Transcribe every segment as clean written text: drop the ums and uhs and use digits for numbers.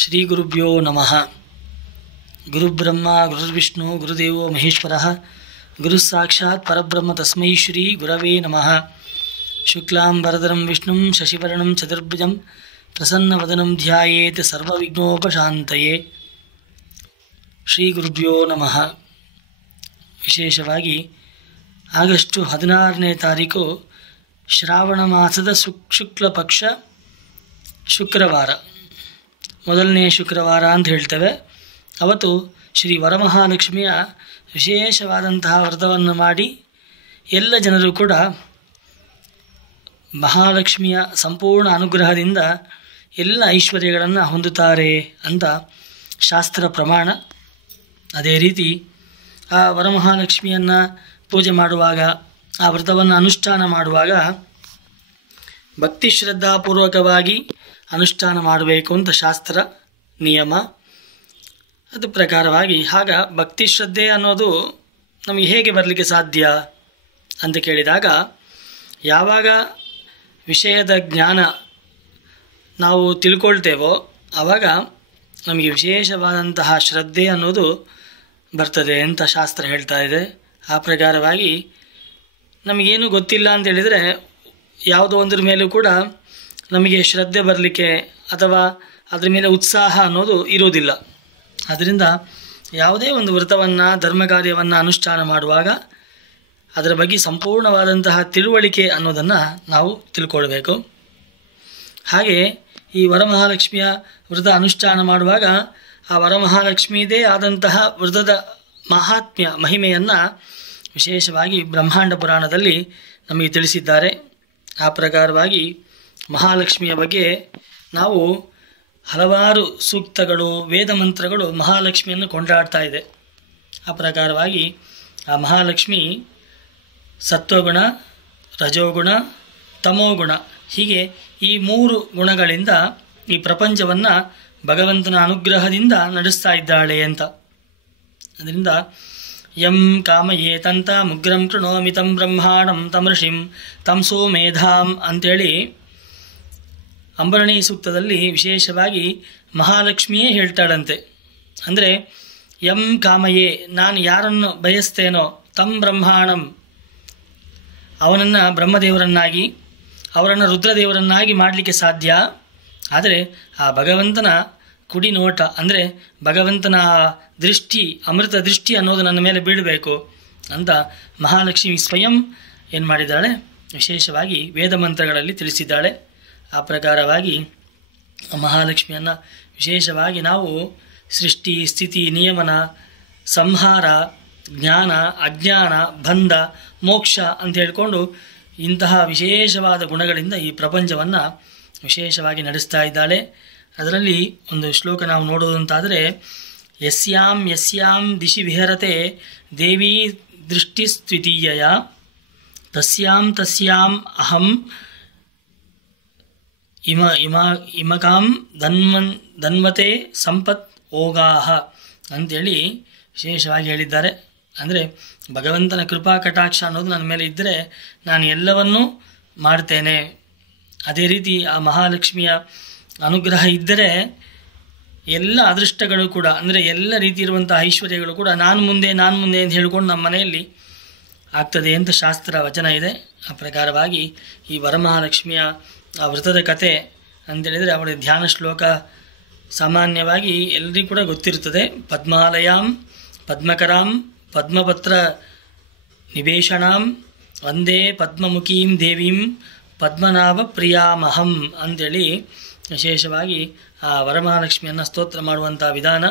ಶ್ರೀ ಗುರುಭ್ಯೋ ನಮಃ. ಗುರುಬ್ರಹ್ಮ ಗುರುರ್ವಿಷ್ಣು ಗುರುದೇವೋ ಮಹೇಶ್ವರಃ. ಗುರುಸ್ಸಾಕ್ಷಾತ್ ಪರಬ್ರಹ್ಮ ತಸ್ಮೈ ಶ್ರೀ ಗುರವೇ ನಮಃ. ಶುಕ್ಲಾಂಬರಧರಂ ವಿಷ್ಣುಂ ಶಶಿವರ್ಣಂ ಚತುರ್ಭುಜಂ ಪ್ರಸನ್ನವದನಂ ಧ್ಯಾಯೇತ್ ಸರ್ವವಿಘ್ನೋಪಶಾಂತಯೇ. ಶ್ರೀ ಗುರುಭ್ಯೋ ನಮಃ. ವಿಶೇಷವಾಗಿ ಆಗಸ್ಟ್ 16ನೇ ತಾರೀಕು ಶ್ರಾವಣ ಮಾಸದ ಶುಕ್ಲ ಪಕ್ಷ ಶುಕ್ರವಾರ, ಮೊದಲನೇ ಶುಕ್ರವಾರ ಅಂತ ಹೇಳ್ತೇವೆ. ಅವತ್ತು ಶ್ರೀ ವರಮಹಾಲಕ್ಷ್ಮಿಯ ವಿಶೇಷವಾದಂತಹ ವ್ರತವನ್ನು ಮಾಡಿ ಎಲ್ಲ ಜನರು ಕೂಡ ಮಹಾಲಕ್ಷ್ಮಿಯ ಸಂಪೂರ್ಣ ಅನುಗ್ರಹದಿಂದ ಎಲ್ಲ ಐಶ್ವರ್ಯಗಳನ್ನು ಹೊಂದುತ್ತಾರೆ ಅಂತ ಶಾಸ್ತ್ರ ಪ್ರಮಾಣ. ಅದೇ ರೀತಿ ಆ ವರಮಹಾಲಕ್ಷ್ಮಿಯನ್ನು ಪೂಜೆ ಮಾಡುವಾಗ, ಆ ವ್ರತವನ್ನು ಅನುಷ್ಠಾನ ಮಾಡುವಾಗ ಭಕ್ತಿ ಶ್ರದ್ಧಾಪೂರ್ವಕವಾಗಿ ಅನುಷ್ಠಾನ ಮಾಡಬೇಕು ಅಂತ ಶಾಸ್ತ್ರ ನಿಯಮ. ಅದು ಪ್ರಕಾರವಾಗಿ ಆಗ ಭಕ್ತಿ ಶ್ರದ್ಧೆ ಅನ್ನೋದು ನಮಗೆ ಹೇಗೆ ಬರಲಿಕ್ಕೆ ಸಾಧ್ಯ ಅಂತ ಕೇಳಿದಾಗ, ಯಾವಾಗ ವಿಷಯದ ಜ್ಞಾನ ನಾವು ತಿಳ್ಕೊಳ್ತೇವೋ ಆವಾಗ ನಮಗೆ ವಿಶೇಷವಾದಂತಹ ಶ್ರದ್ಧೆ ಅನ್ನೋದು ಬರ್ತದೆ ಅಂತ ಶಾಸ್ತ್ರ ಹೇಳ್ತಾ ಇದೆ. ಆ ಪ್ರಕಾರವಾಗಿ ನಮಗೇನು ಗೊತ್ತಿಲ್ಲ ಅಂತ ಹೇಳಿದರೆ ಯಾವುದೋ ಒಂದ್ರ ಮೇಲೂ ಕೂಡ ನಮಗೆ ಶ್ರದ್ಧೆ ಬರಲಿಕ್ಕೆ ಅಥವಾ ಅದರ ಮೇಲೆ ಉತ್ಸಾಹ ಅನ್ನೋದು ಇರೋದಿಲ್ಲ. ಆದ್ದರಿಂದ ಯಾವುದೇ ಒಂದು ವ್ರತವನ್ನು, ಧರ್ಮ ಕಾರ್ಯವನ್ನು ಅನುಷ್ಠಾನ ಮಾಡುವಾಗ ಅದರ ಬಗ್ಗೆ ಸಂಪೂರ್ಣವಾದಂತಹ ತಿಳುವಳಿಕೆ ಅನ್ನೋದನ್ನು ನಾವು ತಿಳ್ಕೊಳ್ಬೇಕು. ಹಾಗೆ ಈ ವರಮಹಾಲಕ್ಷ್ಮಿಯ ವ್ರತ ಅನುಷ್ಠಾನ ಮಾಡುವಾಗ ಆ ವರಮಹಾಲಕ್ಷ್ಮಿಯದೇ ಆದಂತಹ ವ್ರತದ ಮಹಾತ್ಮ್ಯ ಮಹಿಮೆಯನ್ನು ವಿಶೇಷವಾಗಿ ಬ್ರಹ್ಮಾಂಡ ಪುರಾಣದಲ್ಲಿ ನಮಗೆ ತಿಳಿಸಿದ್ದಾರೆ. ಆ ಪ್ರಕಾರವಾಗಿ ಮಹಾಲಕ್ಷ್ಮಿಯ ಬಗ್ಗೆ ನಾವು ಹಲವಾರು ಸೂಕ್ತಗಳು, ವೇದ ಮಂತ್ರಗಳು ಮಹಾಲಕ್ಷ್ಮಿಯನ್ನು ಕೊಂಡಾಡ್ತಾ ಇದೆ. ಆ ಪ್ರಕಾರವಾಗಿ ಆ ಮಹಾಲಕ್ಷ್ಮಿ ಸತ್ವಗುಣ, ರಜೋಗುಣ, ತಮೋಗುಣ ಹೀಗೆ ಈ 3 ಗುಣಗಳಿಂದ ಈ ಪ್ರಪಂಚವನ್ನು ಭಗವಂತನ ಅನುಗ್ರಹದಿಂದ ನಡೆಸ್ತಾ ಇದ್ದಾಳೆ ಅಂತ. ಅದರಿಂದ ಯಂ ಕಾಮಯೇತಂತ ಮುಗ್ರಂ ಕೃಣೋಮಿ ತಂ ಬ್ರಹ್ಮಾಣಂ ತಂ ಋಷಿಂ ತಂ ಸೋಮೇಧಾಂ ಅಂತೇಳಿ ಅಂಬರಣಿ ಸೂಕ್ತದಲ್ಲಿ ವಿಶೇಷವಾಗಿ ಮಹಾಲಕ್ಷ್ಮಿಯೇ ಹೇಳ್ತಾಳಂತೆ. ಅಂದರೆ ಯಂ ಕಾಮಯೇ, ನಾನು ಯಾರನ್ನು ಬಯಸ್ತೇನೋ, ತಂ ಬ್ರಹ್ಮಾಣಂ ಅವನನ್ನು ಬ್ರಹ್ಮದೇವರನ್ನಾಗಿ, ಅವರನ್ನು ರುದ್ರದೇವರನ್ನಾಗಿ ಮಾಡಲಿಕ್ಕೆ ಸಾಧ್ಯ. ಆದರೆ ಆ ಭಗವಂತನ ಕುಡಿ ನೋಟ, ಅಂದರೆ ಭಗವಂತನ ದೃಷ್ಟಿ, ಅಮೃತ ದೃಷ್ಟಿ ಅನ್ನೋದು ನನ್ನ ಮೇಲೆ ಬೀಳಬೇಕು ಅಂತ ಮಹಾಲಕ್ಷ್ಮಿ ಸ್ವಯಂ ಏನು ಮಾಡಿದ್ದಾಳೆ, ವಿಶೇಷವಾಗಿ ವೇದ ಮಂತ್ರಗಳಲ್ಲಿ ತಿಳಿಸಿದ್ದಾಳೆ. ಆ ಪ್ರಕಾರವಾಗಿ ಮಹಾಲಕ್ಷ್ಮಿಯನ್ನು ವಿಶೇಷವಾಗಿ ನಾವು ಸೃಷ್ಟಿ, ಸ್ಥಿತಿ, ನಿಯಮನ, ಸಂಹಾರ, ಜ್ಞಾನ, ಅಜ್ಞಾನ, ಬಂಧ, ಮೋಕ್ಷ ಅಂತ ಹೇಳಿಕೊಂಡು ಇಂತಹ ವಿಶೇಷವಾದ ಗುಣಗಳಿಂದ ಈ ಪ್ರಪಂಚವನ್ನು ವಿಶೇಷವಾಗಿ ನಡೆಸ್ತಾ ಇದ್ದಾಳೆ. ಅದರಲ್ಲಿ ಒಂದು ಶ್ಲೋಕ ನಾವು ನೋಡೋದಂತಾದರೆ, ಯಸ್ಯಾಂ ಯಸ್ಯಾಂ ದಿಶಿ ವಿಹರತೆ ದೇವಿ ದೃಷ್ಟಿಸ್ತ್ವಿತೀಯಯ ತಸ್ಯಾಂ ತಸ್ಯಾಂ ಅಹಂ ಇಮಕಾಂ ಧನ್ವತೆ ಸಂಪತ್ ಓಗಾಹ ಅಂಥೇಳಿ ವಿಶೇಷವಾಗಿ ಹೇಳಿದ್ದಾರೆ. ಅಂದರೆ ಭಗವಂತನ ಕೃಪಾ ಕಟಾಕ್ಷ ಅನ್ನೋದು ನನ್ನ ಮೇಲೆ ಇದ್ದರೆ ನಾನು ಎಲ್ಲವನ್ನೂ ಮಾಡ್ತೇನೆ. ಅದೇ ರೀತಿ ಆ ಮಹಾಲಕ್ಷ್ಮಿಯ ಅನುಗ್ರಹ ಇದ್ದರೆ ಎಲ್ಲ ಅದೃಷ್ಟಗಳು ಕೂಡ, ಅಂದರೆ ಎಲ್ಲ ರೀತಿ ಇರುವಂಥ ಐಶ್ವರ್ಯಗಳು ಕೂಡ ನಾನು ಮುಂದೆ ಅಂತ ಹೇಳ್ಕೊಂಡು ನಮ್ಮ ಮನೆಯಲ್ಲಿ ಆಗ್ತದೆ ಅಂತ ಶಾಸ್ತ್ರ ವಚನ ಇದೆ. ಆ ಪ್ರಕಾರವಾಗಿ ಈ ವರಮಹಾಲಕ್ಷ್ಮಿಯ ಆ ವ್ರತದ ಕತೆ ಅಂತೇಳಿದರೆ ಅವಳ ಧ್ಯಾನ ಶ್ಲೋಕ ಸಾಮಾನ್ಯವಾಗಿ ಎಲ್ಲರಿಗೂ ಕೂಡ ಗೊತ್ತಿರ್ತದೆ. ಪದ್ಮಾಲಯಾಂ ಪದ್ಮಕರಾಂ ಪದ್ಮಪತ್ರ ನಿವೇಶಣಾಂ ವಂದೇ ಪದ್ಮಮುಖೀಂ ದೇವೀಂ ಪದ್ಮನಾಭ ಪ್ರಿಯಾಮಹಂ ಅಂಥೇಳಿ ವಿಶೇಷವಾಗಿ ಆ ವರಮಹಾಲಕ್ಷ್ಮಿಯನ್ನು ಸ್ತೋತ್ರ ಮಾಡುವಂಥ ವಿಧಾನ.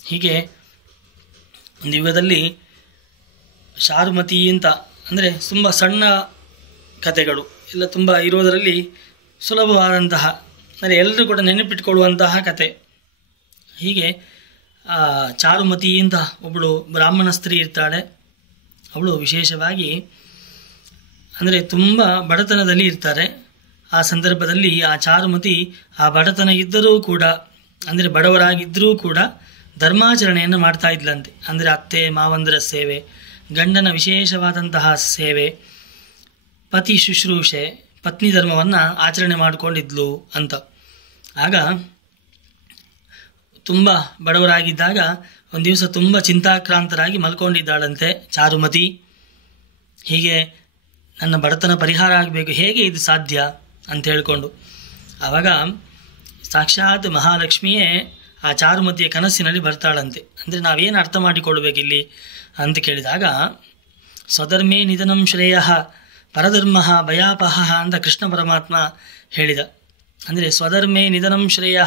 ಹೀಗೆ ಒಂದು ಯುಗದಲ್ಲಿ ಶಾರುಮತಿ ಅಂತ, ಅಂದರೆ ತುಂಬ ಸಣ್ಣ ಕಥೆಗಳು ಎಲ್ಲ ತುಂಬ ಇರೋದರಲ್ಲಿ ಸುಲಭವಾದಂತಹ, ಅಂದರೆ ಎಲ್ಲರೂ ಕೂಡ ನೆನಪಿಟ್ಕೊಳ್ಳುವಂತಹ ಕತೆ. ಹೀಗೆ ಚಾರುಮತಿ ಅಂತ ಒಬ್ಬಳು ಬ್ರಾಹ್ಮಣ ಸ್ತ್ರೀ ಇರ್ತಾಳೆ. ಅವಳು ವಿಶೇಷವಾಗಿ ಅಂದರೆ ತುಂಬ ಬಡತನದಲ್ಲಿ ಇರ್ತಾರೆ. ಆ ಸಂದರ್ಭದಲ್ಲಿ ಆ ಚಾರುಮತಿ ಆ ಬಡತನ ಇದ್ದರೂ ಕೂಡ, ಅಂದರೆ ಬಡವರಾಗಿದ್ದರೂ ಕೂಡ ಧರ್ಮಾಚರಣೆಯನ್ನು ಮಾಡ್ತಾ ಇದ್ಲಂತೆ. ಅಂದರೆ ಅತ್ತೆ ಮಾವಂದರ ಸೇವೆ, ಗಂಡನ ವಿಶೇಷವಾದಂತಹ ಸೇವೆ, ಪತಿ ಶುಶ್ರೂಷೆ, ಪತ್ನಿ ಧರ್ಮವನ್ನು ಆಚರಣೆ ಮಾಡಿಕೊಂಡಿದ್ಲು ಅಂತ. ಆಗ ತುಂಬ ಬಡವರಾಗಿದ್ದಾಗ ಒಂದು ದಿವಸ ತುಂಬ ಚಿಂತಾಕ್ರಾಂತರಾಗಿ ಮಲ್ಕೊಂಡಿದ್ದಾಳಂತೆ ಚಾರುಮತಿ. ಹೀಗೆ ನನ್ನ ಬಡತನ ಪರಿಹಾರ ಆಗಬೇಕು, ಹೇಗೆ ಇದು ಸಾಧ್ಯ ಅಂತ ಹೇಳಿಕೊಂಡು. ಆವಾಗ ಸಾಕ್ಷಾತ್ ಮಹಾಲಕ್ಷ್ಮಿಯೇ ಆ ಚಾರುಮತಿಯ ಕನಸಿನಲ್ಲಿ ಬರ್ತಾಳಂತೆ. ಅಂದರೆ ನಾವೇನು ಅರ್ಥ ಮಾಡಿಕೊಳ್ಬೇಕಿಲ್ಲಿ ಅಂತ ಕೇಳಿದಾಗ, ಸ್ವಧರ್ಮೇ ನಿಧನಂ ಶ್ರೇಯ ಪರಧರ್ಮ ಭಯಾಪಹ ಅಂತ ಕೃಷ್ಣ ಪರಮಾತ್ಮ ಹೇಳಿದ. ಅಂದರೆ ಸ್ವಧರ್ಮೇ ನಿಧನಂ ಶ್ರೇಯ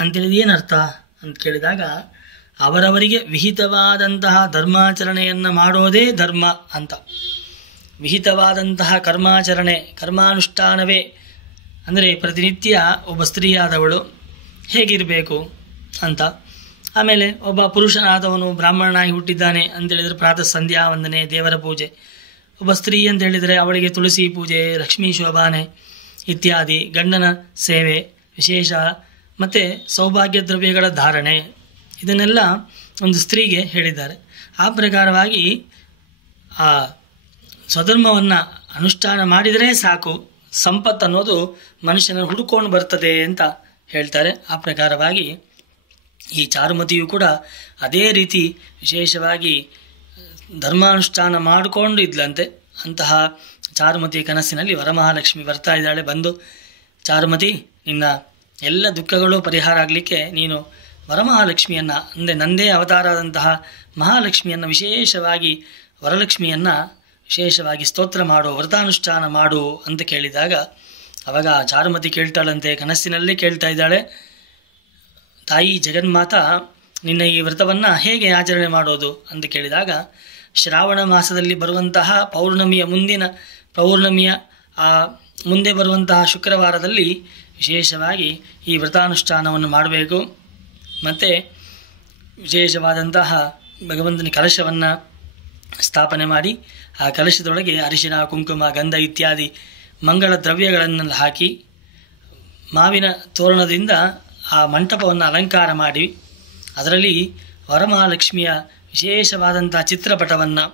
ಅಂತೇಳಿದ ಏನರ್ಥ ಅಂತ ಕೇಳಿದಾಗ, ಅವರವರಿಗೆ ವಿಹಿತವಾದಂತಹ ಧರ್ಮಾಚರಣೆಯನ್ನು ಮಾಡೋದೇ ಧರ್ಮ ಅಂತ. ವಿಹಿತವಾದಂತಹ ಕರ್ಮಾಚರಣೆ, ಕರ್ಮಾನುಷ್ಠಾನವೇ ಅಂದರೆ ಪ್ರತಿನಿತ್ಯ ಒಬ್ಬ ಸ್ತ್ರೀಯಾದವಳು ಹೇಗಿರಬೇಕು ಅಂತ. ಆಮೇಲೆ ಒಬ್ಬ ಪುರುಷನಾದವನು ಬ್ರಾಹ್ಮಣನಾಗಿ ಹುಟ್ಟಿದ್ದಾನೆ ಅಂತೇಳಿದರೆ ಪ್ರಾತಃ ಸಂಧ್ಯಾ ವಂದನೆ, ದೇವರ ಪೂಜೆ. ಒಬ್ಬ ಸ್ತ್ರೀ ಅಂತ ಹೇಳಿದರೆ ಅವಳಿಗೆ ತುಳಸಿ ಪೂಜೆ, ಲಕ್ಷ್ಮೀ ಶೋಭಾನೆ ಇತ್ಯಾದಿ, ಗಂಡನ ಸೇವೆ ವಿಶೇಷ, ಮತ್ತು ಸೌಭಾಗ್ಯ ದ್ರವ್ಯಗಳ ಧಾರಣೆ, ಇದನ್ನೆಲ್ಲ ಒಂದು ಸ್ತ್ರೀಗೆ ಹೇಳಿದ್ದಾರೆ. ಆ ಪ್ರಕಾರವಾಗಿ ಆ ಸ್ವಧರ್ಮವನ್ನು ಅನುಷ್ಠಾನ ಮಾಡಿದರೆ ಸಾಕು, ಸಂಪತ್ತು ಅನ್ನೋದು ಮನುಷ್ಯನ ಹುಡುಕೊಂಡು ಬರ್ತದೆ ಅಂತ ಹೇಳ್ತಾರೆ. ಆ ಪ್ರಕಾರವಾಗಿ ಈ ಚಾರುಮತಿಯು ಕೂಡ ಅದೇ ರೀತಿ ವಿಶೇಷವಾಗಿ ಧರ್ಮಾನುಷ್ಠಾನ ಮಾಡಿಕೊಂಡು ಇದ್ಲಂತೆ. ಅಂತಹ ಚಾರುಮತಿಯ ಕನಸಿನಲ್ಲಿ ವರಮಹಾಲಕ್ಷ್ಮಿ ಬರ್ತಾ ಇದ್ದಾಳೆ. ಬಂದು, ಚಾರುಮತಿ, ನಿನ್ನ ಎಲ್ಲ ದುಃಖಗಳು ಪರಿಹಾರ ಆಗಲಿಕ್ಕೆ ನೀನು ವರಮಹಾಲಕ್ಷ್ಮಿಯನ್ನು, ಅಂದರೆ ನಂದೇ ಅವತಾರ ಆದಂತಹ ಮಹಾಲಕ್ಷ್ಮಿಯನ್ನು ವಿಶೇಷವಾಗಿ, ವರಲಕ್ಷ್ಮಿಯನ್ನು ವಿಶೇಷವಾಗಿ ಸ್ತೋತ್ರ ಮಾಡು, ವ್ರತಾನುಷ್ಠಾನ ಮಾಡು ಅಂತ ಕೇಳಿದಾಗ, ಅವಾಗ ಚಾರುಮತಿ ಕೇಳ್ತಾಳಂತೆ, ಕನಸಿನಲ್ಲೇ ಕೇಳ್ತಾ ಇದ್ದಾಳೆ, ತಾಯಿ ಜಗನ್ಮಾತ, ನಿನ್ನ ಈ ವ್ರತವನ್ನು ಹೇಗೆ ಆಚರಣೆ ಮಾಡೋದು ಅಂತ ಕೇಳಿದಾಗ, ಶ್ರಾವಣ ಮಾಸದಲ್ಲಿ ಬರುವಂತಹ ಪೌರ್ಣಮಿಯ ಮುಂದೆ ಬರುವಂತಹ ಶುಕ್ರವಾರದಲ್ಲಿ ವಿಶೇಷವಾಗಿ ಈ ವ್ರತಾನುಷ್ಠಾನವನ್ನು ಮಾಡಬೇಕು. ಮತ್ತು ವಿಶೇಷವಾದಂತಹ ಭಗವಂತನ ಕಲಶವನ್ನು ಸ್ಥಾಪನೆ ಮಾಡಿ, ಆ ಕಲಶದೊಳಗೆ ಅರಿಶಿನ, ಕುಂಕುಮ, ಗಂಧ ಇತ್ಯಾದಿ ಮಂಗಳ ದ್ರವ್ಯಗಳನ್ನು ಹಾಕಿ, ಮಾವಿನ ತೋರಣದಿಂದ ಆ ಮಂಟಪವನ್ನು ಅಲಂಕಾರ ಮಾಡಿ, ಅದರಲ್ಲಿ ವರಮಹಾಲಕ್ಷ್ಮಿಯ ವಿಶೇಷವಾದಂತಹ ಚಿತ್ರಪಟವನ್ನು,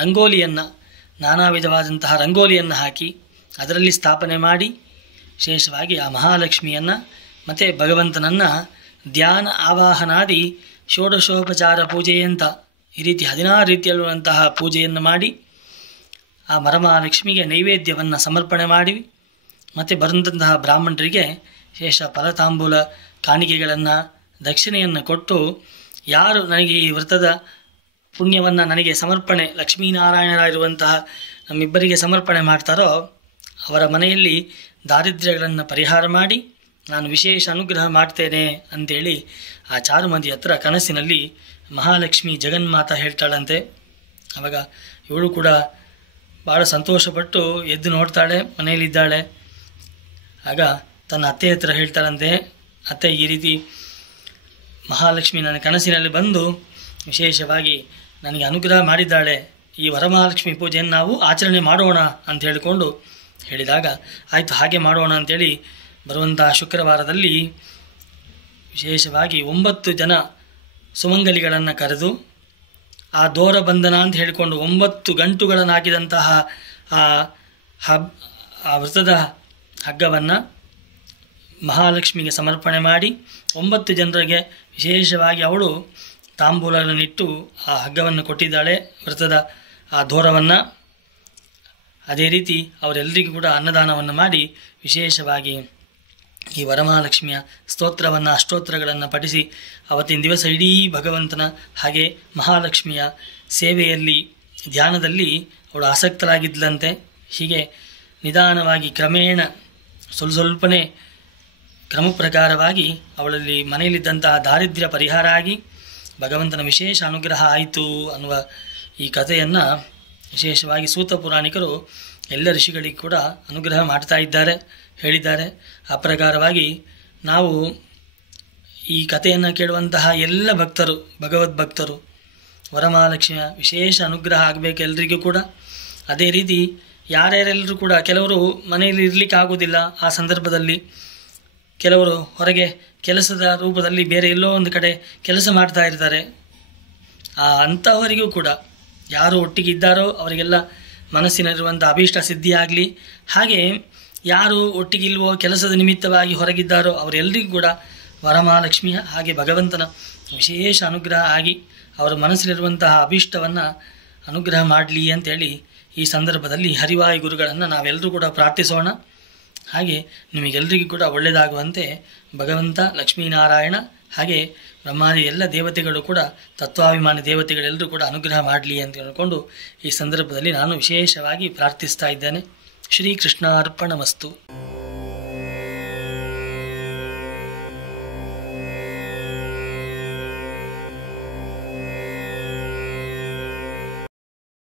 ರಂಗೋಲಿಯನ್ನು, ನಾನಾ ವಿಧವಾದಂತಹ ರಂಗೋಲಿಯನ್ನು ಹಾಕಿ ಅದರಲ್ಲಿ ಸ್ಥಾಪನೆ ಮಾಡಿ, ವಿಶೇಷವಾಗಿ ಆ ಮಹಾಲಕ್ಷ್ಮಿಯನ್ನು ಮತ್ತು ಭಗವಂತನನ್ನು ಧ್ಯಾನ ಆವಾಹನಾದಿ ಷೋಡಶೋಪಚಾರ ಪೂಜೆಯಂತ ಈ ರೀತಿ 16 ರೀತಿಯಲ್ಲಿರುವಂತಹ ಪೂಜೆಯನ್ನು ಮಾಡಿ, ಆ ವರಮಹಾಲಕ್ಷ್ಮಿಗೆ ನೈವೇದ್ಯವನ್ನು ಸಮರ್ಪಣೆ ಮಾಡಿ, ಮತ್ತು ಬರುವಂತಹ ಬ್ರಾಹ್ಮಣರಿಗೆ ವಿಶೇಷ ಫಲತಾಂಬೂಲ ಕಾಣಿಕೆಗಳನ್ನು, ದಕ್ಷಿಣೆಯನ್ನು ಕೊಟ್ಟು, ಯಾರು ನನಗೆ ಈ ವ್ರತದ ಪುಣ್ಯವನ್ನು ನನಗೆ ಸಮರ್ಪಣೆ, ಲಕ್ಷ್ಮೀನಾರಾಯಣರಾಗಿರುವಂತಹ ನಮ್ಮಿಬ್ಬರಿಗೆ ಸಮರ್ಪಣೆ ಮಾಡ್ತಾರೋ ಅವರ ಮನೆಯಲ್ಲಿ ದಾರಿದ್ರ್ಯಗಳನ್ನು ಪರಿಹಾರ ಮಾಡಿ ನಾನು ವಿಶೇಷ ಅನುಗ್ರಹ ಮಾಡ್ತೇನೆ ಅಂತೇಳಿ ಆ ಚಾರುಮತಿ ಹತ್ರ ಕನಸಿನಲ್ಲಿ ಮಹಾಲಕ್ಷ್ಮಿ ಜಗನ್ಮಾತ ಹೇಳ್ತಾಳಂತೆ. ಆವಾಗ ಇವಳು ಕೂಡ ಭಾಳ ಸಂತೋಷಪಟ್ಟು ಎದ್ದು ನೋಡ್ತಾಳೆ, ಮನೆಯಲ್ಲಿದ್ದಾಳೆ. ಆಗ ತನ್ನ ಅತ್ತೆ ಹತ್ರ ಹೇಳ್ತಾಳಂತೆ, ಅತ್ತೆ, ಈ ರೀತಿ ಮಹಾಲಕ್ಷ್ಮಿ ನನ್ನ ಕನಸಿನಲ್ಲಿ ಬಂದು ವಿಶೇಷವಾಗಿ ನನಗೆ ಅನುಗ್ರಹ ಮಾಡಿದ್ದಾಳೆ, ಈ ವರಮಹಾಲಕ್ಷ್ಮಿ ಪೂಜೆಯನ್ನು ನಾವು ಆಚರಣೆ ಮಾಡೋಣ ಅಂತ ಹೇಳಿದಾಗ, ಆಯಿತು ಹಾಗೆ ಮಾಡೋಣ ಅಂಥೇಳಿ ಬರುವಂತಹ ಶುಕ್ರವಾರದಲ್ಲಿ ವಿಶೇಷವಾಗಿ 9 ಜನ ಸುಮಂಗಲಿಗಳನ್ನು ಕರೆದು, ಆ ದೋರ ಬಂಧನ ಅಂತ ಹೇಳಿಕೊಂಡು 9 ಗಂಟುಗಳನ್ನು ಹಾಕಿದಂತಹ ಆ ವ್ರತದ ಹಗ್ಗವನ್ನು ಮಹಾಲಕ್ಷ್ಮಿಗೆ ಸಮರ್ಪಣೆ ಮಾಡಿ 9 ಜನರಿಗೆ ವಿಶೇಷವಾಗಿ ಅವಳು ತಾಂಬೂಲಗಳನ್ನಿಟ್ಟು ಆ ಹಗ್ಗವನ್ನು ಕೊಟ್ಟಿದ್ದಾಳೆ, ವ್ರತದ ಆ ದೋರವನ್ನು. ಅದೇ ರೀತಿ ಅವರೆಲ್ಲರಿಗೂ ಕೂಡ ಅನ್ನದಾನವನ್ನು ಮಾಡಿ ವಿಶೇಷವಾಗಿ ಈ ವರಮಹಾಲಕ್ಷ್ಮಿಯ ಸ್ತೋತ್ರವನ್ನು, ಅಷ್ಟೋತ್ರಗಳನ್ನು ಪಠಿಸಿ ಅವತ್ತಿನ ದಿವಸ ಇಡೀ ಭಗವಂತನ ಹಾಗೆ ಮಹಾಲಕ್ಷ್ಮಿಯ ಸೇವೆಯಲ್ಲಿ, ಧ್ಯಾನದಲ್ಲಿ ಅವಳು ಆಸಕ್ತರಾಗಿದ್ದಲಂತೆ. ಹೀಗೆ ನಿಧಾನವಾಗಿ ಕ್ರಮೇಣ ಸ್ವಲ್ಪನೇ ಕ್ರಮ ಪ್ರಕಾರವಾಗಿ ಅವಳಲ್ಲಿ ಮನೆಯಲ್ಲಿದ್ದಂತಹ ದಾರಿದ್ರ್ಯ ಪರಿಹಾರ ಆಗಿ ಭಗವಂತನ ವಿಶೇಷ ಅನುಗ್ರಹ ಆಯಿತು ಅನ್ನುವ ಈ ಕಥೆಯನ್ನು ವಿಶೇಷವಾಗಿ ಸೂತ ಪುರಾಣಿಕರು ಎಲ್ಲ ಋಷಿಗಳಿಗೂ ಕೂಡ ಅನುಗ್ರಹ ಮಾಡ್ತಾ ಇದ್ದಾರೆ, ಹೇಳಿದ್ದಾರೆ. ಆ ಪ್ರಕಾರವಾಗಿ ನಾವು ಈ ಕಥೆಯನ್ನು ಕೇಳುವಂತಹ ಎಲ್ಲ ಭಕ್ತರು, ಭಗವದ್ಭಕ್ತರು, ವರಮಹಾಲಕ್ಷ್ಮಿಯ ವಿಶೇಷ ಅನುಗ್ರಹ ಆಗಬೇಕು ಎಲ್ರಿಗೂ ಕೂಡ. ಅದೇ ರೀತಿ ಯಾರ್ಯಾರೆಲ್ಲರೂ ಕೂಡ, ಕೆಲವರು ಮನೆಯಲ್ಲಿ ಇರಲಿಕ್ಕೆ ಆಗೋದಿಲ್ಲ, ಆ ಸಂದರ್ಭದಲ್ಲಿ ಕೆಲವರು ಹೊರಗೆ ಕೆಲಸದ ರೂಪದಲ್ಲಿ ಬೇರೆ ಎಲ್ಲೋ ಒಂದು ಕಡೆ ಕೆಲಸ ಮಾಡ್ತಾ ಇರ್ತಾರೆ. ಅಂಥವರಿಗೂ ಕೂಡ ಯಾರು ಒಟ್ಟಿಗಿದ್ದಾರೋ ಅವರಿಗೆಲ್ಲ ಮನಸ್ಸಿನಲ್ಲಿರುವಂಥ ಅಭೀಷ್ಟ ಸಿದ್ಧಿಯಾಗಲಿ. ಹಾಗೆ ಯಾರು ಒಟ್ಟಿಗಿಲ್ವೋ, ಕೆಲಸದ ನಿಮಿತ್ತವಾಗಿ ಹೊರಗಿದ್ದಾರೋ ಅವರೆಲ್ಲರಿಗೂ ಕೂಡ ವರಮಹಾಲಕ್ಷ್ಮಿಯ ಹಾಗೆ ಭಗವಂತನ ವಿಶೇಷ ಅನುಗ್ರಹ ಆಗಿ ಅವರ ಮನಸ್ಸಲ್ಲಿರುವಂತಹ ಅಭೀಷ್ಟವನ್ನು ಅನುಗ್ರಹ ಮಾಡಲಿ ಅಂತೇಳಿ ಈ ಸಂದರ್ಭದಲ್ಲಿ ಹರಿವಾಯು ಗುರುಗಳನ್ನು ನಾವೆಲ್ಲರೂ ಕೂಡ ಪ್ರಾರ್ಥಿಸೋಣ. ಹಾಗೆ ನಿಮಗೆಲ್ಲರಿಗೂ ಕೂಡ ಒಳ್ಳೆಯದಾಗುವಂತೆ ಭಗವಂತ ಲಕ್ಷ್ಮೀನಾರಾಯಣ ಹಾಗೆ ಬ್ರಹ್ಮಾದಿ ಎಲ್ಲ ದೇವತೆಗಳು ಕೂಡ ತತ್ವಾಭಿಮಾನಿ ದೇವತೆಗಳೆಲ್ಲರೂ ಕೂಡ ಅನುಗ್ರಹ ಮಾಡಲಿ ಅಂತ ಹೇಳಿಕೊಂಡು ಈ ಸಂದರ್ಭದಲ್ಲಿ ನಾನು ವಿಶೇಷವಾಗಿ ಪ್ರಾರ್ಥಿಸ್ತಾ ಇದ್ದೇನೆ. ಶ್ರೀಕೃಷ್ಣಾರ್ಪಣಮಸ್ತು.